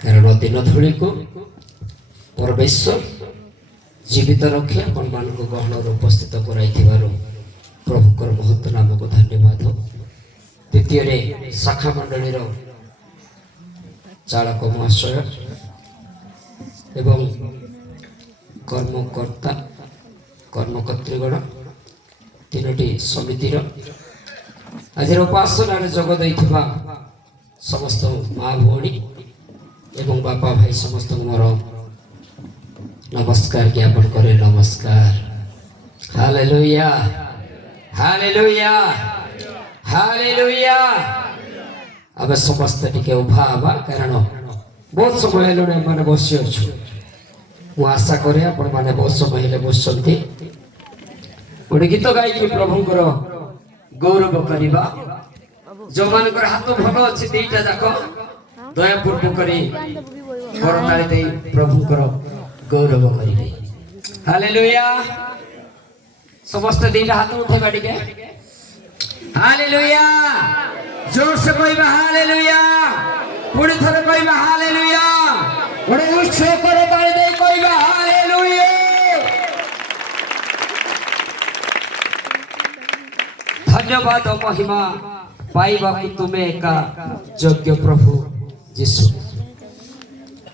कारण दिन धूली को परमेश्वर जीवित रखे आपण मान गहन उपस्थित कराई प्रभुकर महत्व नाम को धन्यवाद। द्वितीय शाखा मंडली चालक महाशय एवं कर्मकर्ता कर्मकर्तृगण तीनोटी समितिर आज उपासना जोग देइथिबा समस्त माँ भौणी एवं बापा भाई समस्त मोर नमस्कार ज्ञापन करे। नमस्कार। Hallelujah hallelujah hallelujah. अब समस्त टिके उभा हवा कारण बहुत समय लुणे माने बसी अछु। मु आशा करे आपण माने बहुत समय ले बसंती गोटे गीत गाई प्रभुंकर गौरव करवा। जो मानकर हाथ भल अच्छे दीटा जाक दयापूर्वक करताली दे प्रभुंकर गौरव करेंगे। हालेलुया। समस्त दीटा हाथ उठेबा टिके। हालेलुया। जोर से कहबा हालेलुया। पुणी थरे कहबा हालेलुया। गोटे उत्सव करे ताली दे कहबा हालेलुया। धन्यवाद महिमा पाइबा तुम्हें एका योग्य प्रभु यीशु।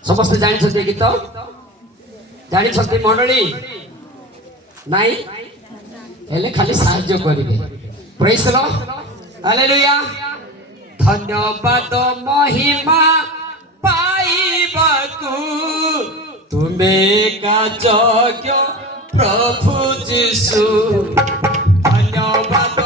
समस्त जानि छथि गीत जानि छथि मंडली नाई हेले खाली साहाय्य करिवे। Praise the Lord. हालेलुया। धन्यवाद महिमा पाइबा तुम्हें एका योग्य प्रभु यीशु। धन्यवाद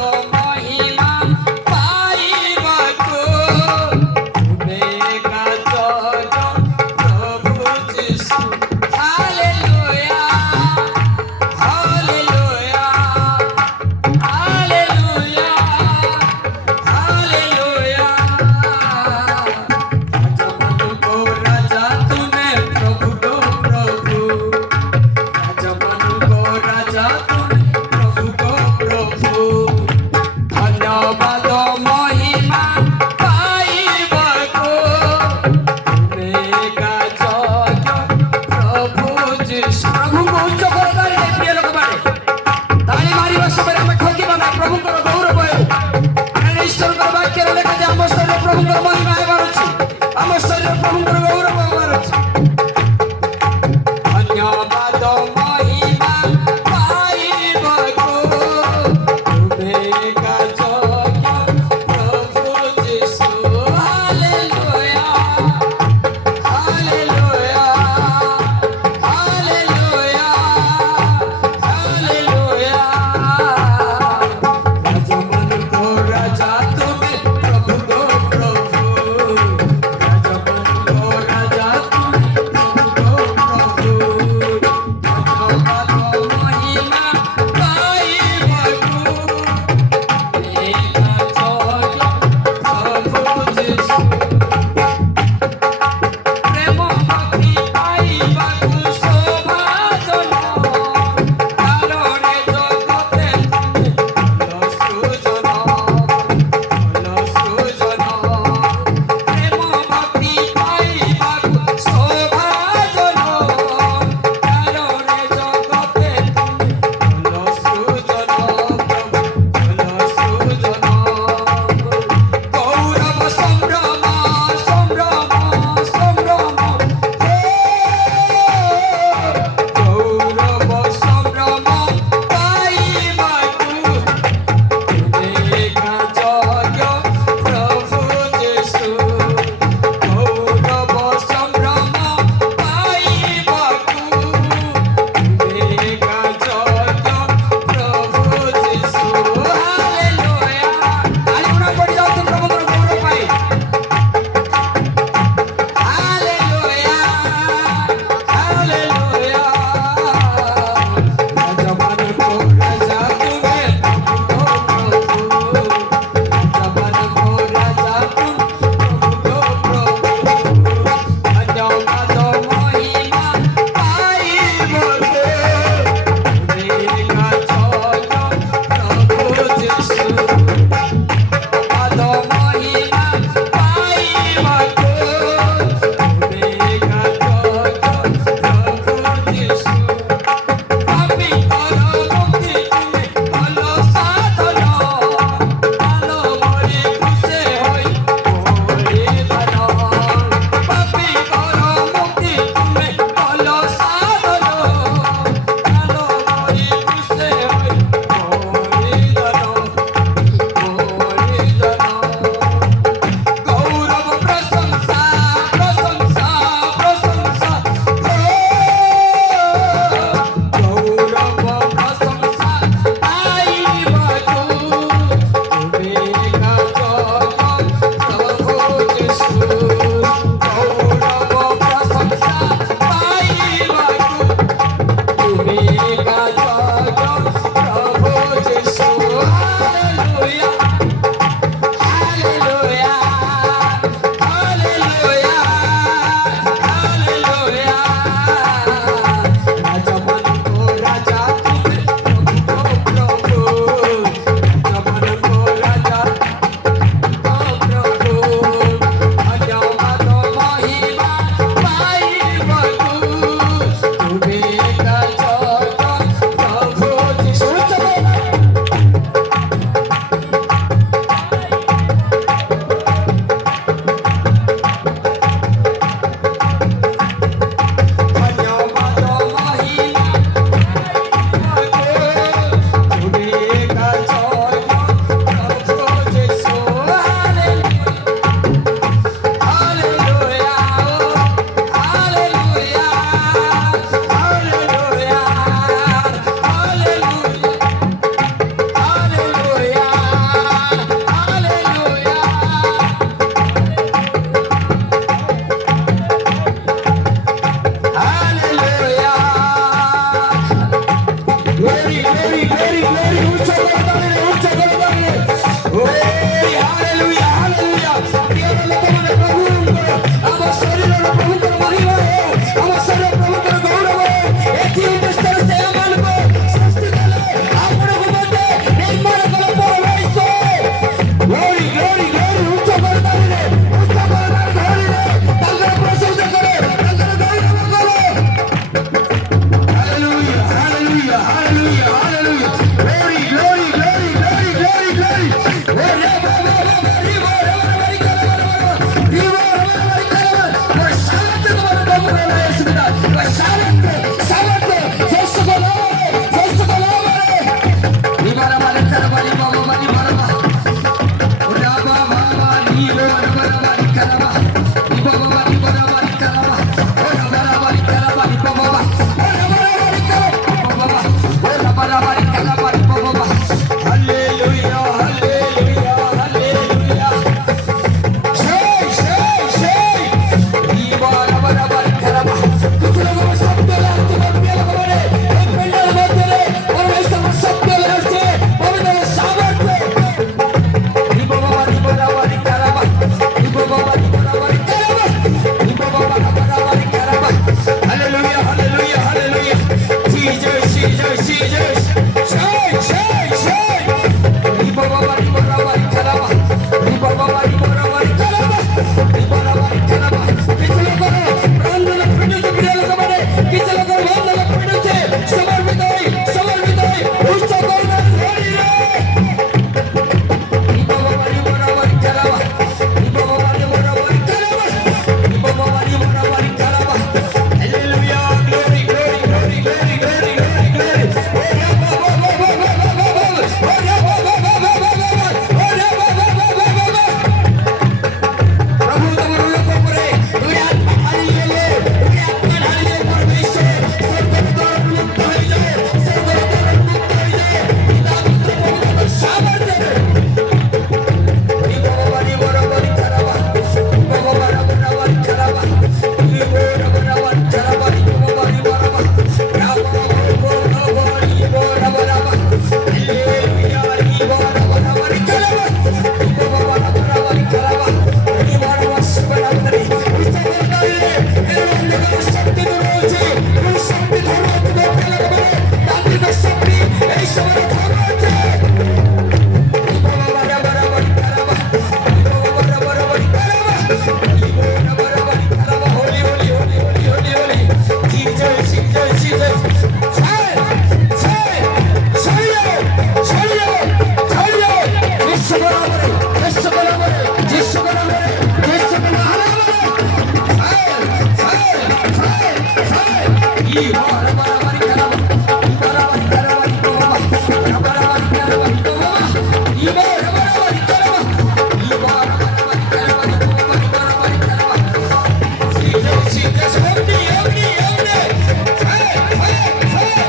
কি হর